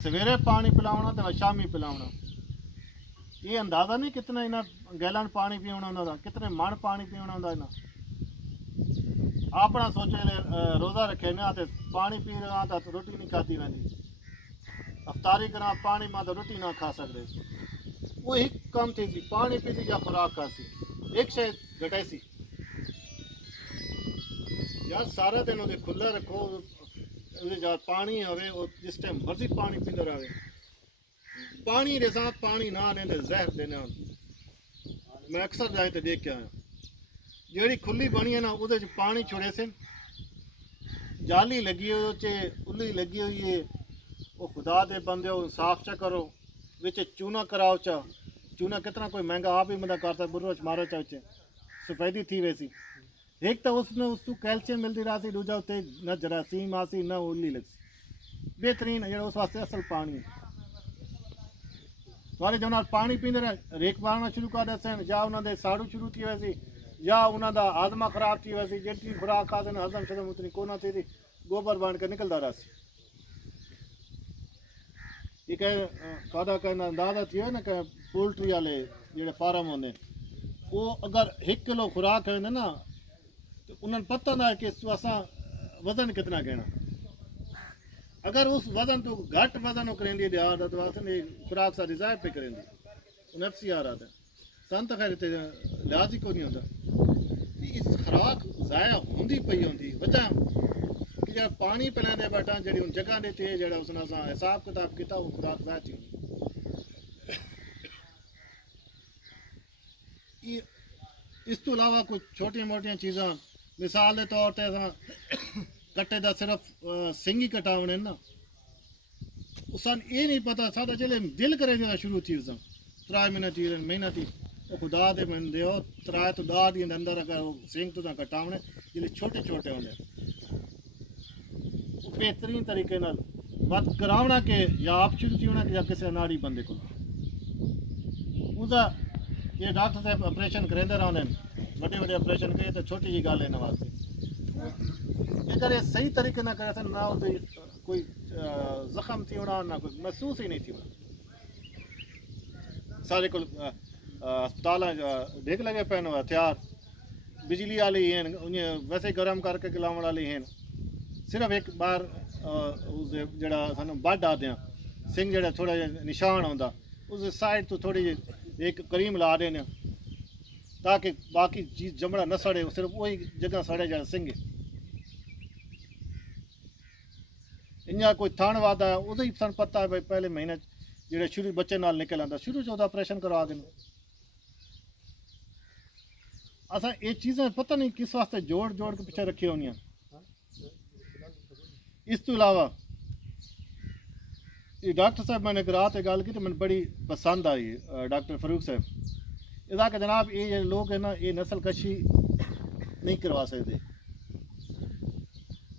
सवेरे पानी पिलाना तो शामी पिलाना, ये अंदाजा नहीं कितने इन्हें गैलन पानी पीना उन्होंने, कितने मन पानी पीना होंगे इन्हें। अपना सोचे रोज़ा रखे ना तो पानी पी रहा तो रोटी नहीं खाती वही, अफ्तारी करा पानी में तो रोटी ना खा सकते। वो एक कम थी सी, पानी पीती या खुराक खासी, एक शायद घटाई यार। सारा दिन उसे खुला रखो, पानी आवे जिस टाइम मर्जी पानी पींदा रहे, पानी के साथ पानी ना आने तो जहर देने। मैं अक्सर जाए तो देख के आया, जी खुली बनी है ना वो पानी छोड़े से जाली लगी हुई चे उल्ली लगी हुई है। वो खुदा दे बंदे हो साफ चा करो, विच चूना कराओ चा, चूना कितना कोई महंगा आप ही मदद करता बुरो मारो चा उच्चे सफेदी थी वैसी। एक तो उसमें उसको कैल्शियम मिलती रहा सी, दूजा उत्ते न जरासीम आसी न उल्ली लगसी। बेहतरीन है उस वास्ते असल पानी है। वाले जो पानी पींदे रहे रेक मारना शुरू कर देते हैं, या उन्होंने साड़ू शुरू की वैसी, या उन्होंंने आदमा खराब थी वैसी, जेतरी खुराक खाते हजम शदम उतनी कोना थी, गोबर बन के निकलता रहा सी। ये कहना अंदाजा थी ना कि पोल्ट्री वाले जो फार्म होंगे वो अगर 1 किलो खुराक है ना तो उन्हें पता ना कि असा वजन कितना कहना। अगर उस वजन तो घट वजन करेंदी तो खुराक सारी ज़ाय पे करेंदी नफ्सी आ रहा था सन तो खैर लिहाज ही को नहीं होता। इस खुराक ज़ाया होंदी पई होंदी वजह कि जब पानी पिलाने बैठा जी उन जगह देती है जो उसने हिसाब किताब किया वो खुराक ज़ाया थी। इस तो अलावा कुछ छोटी मोटिया चीज़ा मिसाल के तौर पर कट्टे का सिर्फ सिंग ही कटावने ना, सन ये नहीं पता साढ़ा जो दिल करे जो शुरू थी उस 3 महीना थी महीना थी वो खुदा दे मन दो 3 तो 10 दिन अंदर अगर वो सिंग तुसा कटावने जो छोटे छोटे होंगे वो बेहतरीन तरीके बात करावना के या आप शुरू थी होना या किसी अनाड़ी बंदे को उसका ये डॉक्टर साहब ऑपरेशन करेंदे रहने बड़े बड़े ऑपरेशन करे तो छोटी जी गल इन्होंने वास्ते अगर ये सही तरीके ना करे ना उसे कोई जख्म थी होना ना कोई महसूस ही नहीं थी। सारे को अस्पताल देख लगे पैन हथियार बिजली वाली हैं वैसे गर्म करके गिलावन वाली हैं। सिर्फ एक बार उस जड़ा सानू बड आते हैं सिंह जड़ा थोड़ा जिहा निशान होंदा उस साइड तो थोड़ी जी एक क्रीम ला देने ताकि बाकी चीज़ जमड़ा न सड़े, सिर्फ वही जगह सड़े जड़ा सिंह इं कोई थन वादा है उदो ही सन पता है भाई पहले महीने जो शुरू बच्चे नाल निकल आंदा शुरू से ऑपरेशन करवा देना। असा ये चीज़ें पता नहीं किस वास्ते जोड़ जोड़ के पिछे रखी होनी। इस तो अलावा ये डॉक्टर साहब मैंने एक रात गल की तो मैंने बड़ी पसंद आई डॉक्टर फरूक साहब इसका कि जनाब ये लोग है ना ये नस्ल कशी नहीं करवा सकते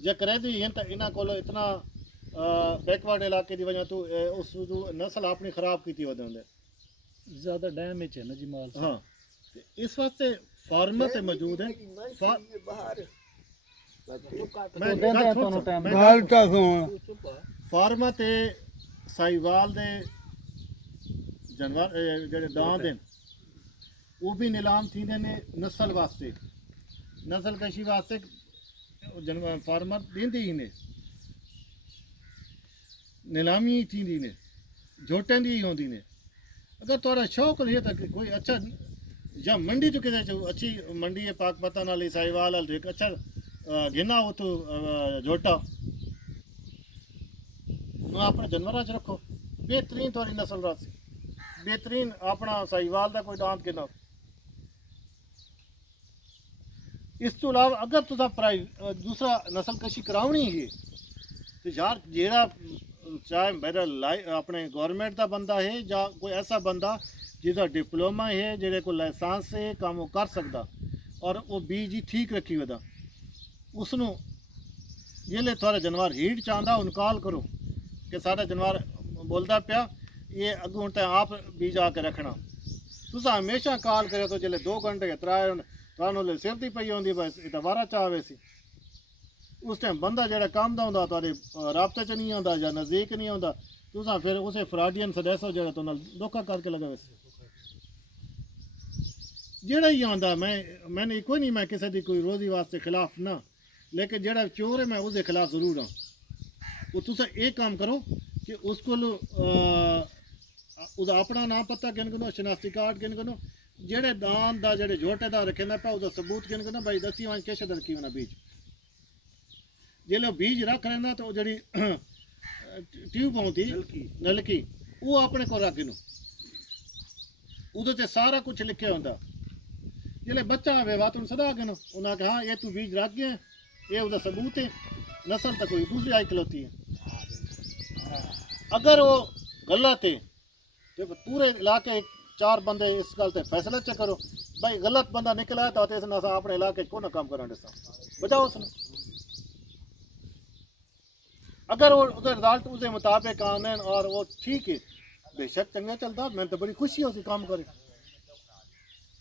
जे करे तो इन्हों को इतना बैकवर्ड इलाके की वजह तो उस नस्ल अपनी खराब की वजह ज़्यादा डैमेज है ना जी माल। हाँ इस वास्ते फार्मर ते मौजूद है फार्मर ते साहिवाल दे जानवर जेडे दांद हैं वो भी नीलाम थी ने नस्ल वास्ते नस्ल कशी वास्ते जानवर फार्मर देंदे ही ने नीलामी थी ने झोटें दी होंदी ने। अगर थोड़ा शौक रहे तो कोई अच्छा या मंडी तो किसी अच्छी मंडी है पाक पता नाली साहिवाल वाल एक अच्छा गिना हो तो झोटा अपने जानवर च रखो बेहतरीन थोड़ी नस्ल रासी बेहतरीन अपना साहिवाल का कोई दांत गिना। इस तो अलावा अगर तुसा दूसरा नस्ल कशी करावनी है तो यार जेड़ा चाहे मेरा अपने गवर्नमेंट का बंदा है या कोई ऐसा बंदा जिसका डिप्लोमा है जेड़े को लाइसेंस है काम वो कर सकता और वो बीज ही ठीक रखी वदा उसनों जिले थोड़ा जानवर हीट चाहता उन कॉल करो कि सारा जानवर बोलता पिया ये अगू तो आप बीज आके रखना तुसा हमेशा कॉल करे तो जिले 2 घंटे 3 थानू सिर दी पई होंदी बस इतना वारा चाहे सी उस टाइम बंदा जो काम का होंगे तो राबते च नहीं आता या नज़दीक नहीं आता तुसा फिर उसे फ्रॉडियन सदस्य जेड़ा तो नाल धोखा करके लगा वैसे जेड़ा ही आंदा मैंने कोई नहीं, मैं किसी दी कोई रोजी वास्ते खिलाफ ना, लेकिन जेड़ा चोर है मैं उसके खिलाफ जरूर हाँ। वो तुसा एक काम करो कि उसको उसका अपना नाम पता किन करो, शनाख्ती कार्ड किन करो, जेड़े दान दा जेड़े झोटेदार रखे ना पा उसका सबूत किन करो भाई दसी वंज किश दर की होना बीज जेल्लै बीज रख लेना तो जेड़ी ट्यूब आती नलकी वो अपने को रख गिनो, उदे ते सारा कुछ लिखे होंदा, जेल्लै बच्चा आवे बात उन सदा गिनो उन्हें कहा हाँ ये तू बीज रख गया, ये उसका सबूत है, नस्ल तो कोई दूसरी आई खलोती है। अगर वो गलत है तो पूरे इलाके 4 बंदे इस गल ते फैसला च करो भाई गलत बंदा निकला तो इस अस अपने इलाके को ना काम करा दिसा बचाओ उसने। अगर वो उसका रिजल्ट उसके मुताबिक आने और वो ठीक है बेशक चंगा चलता, मैं तो बड़ी खुशी है उसी काम करे।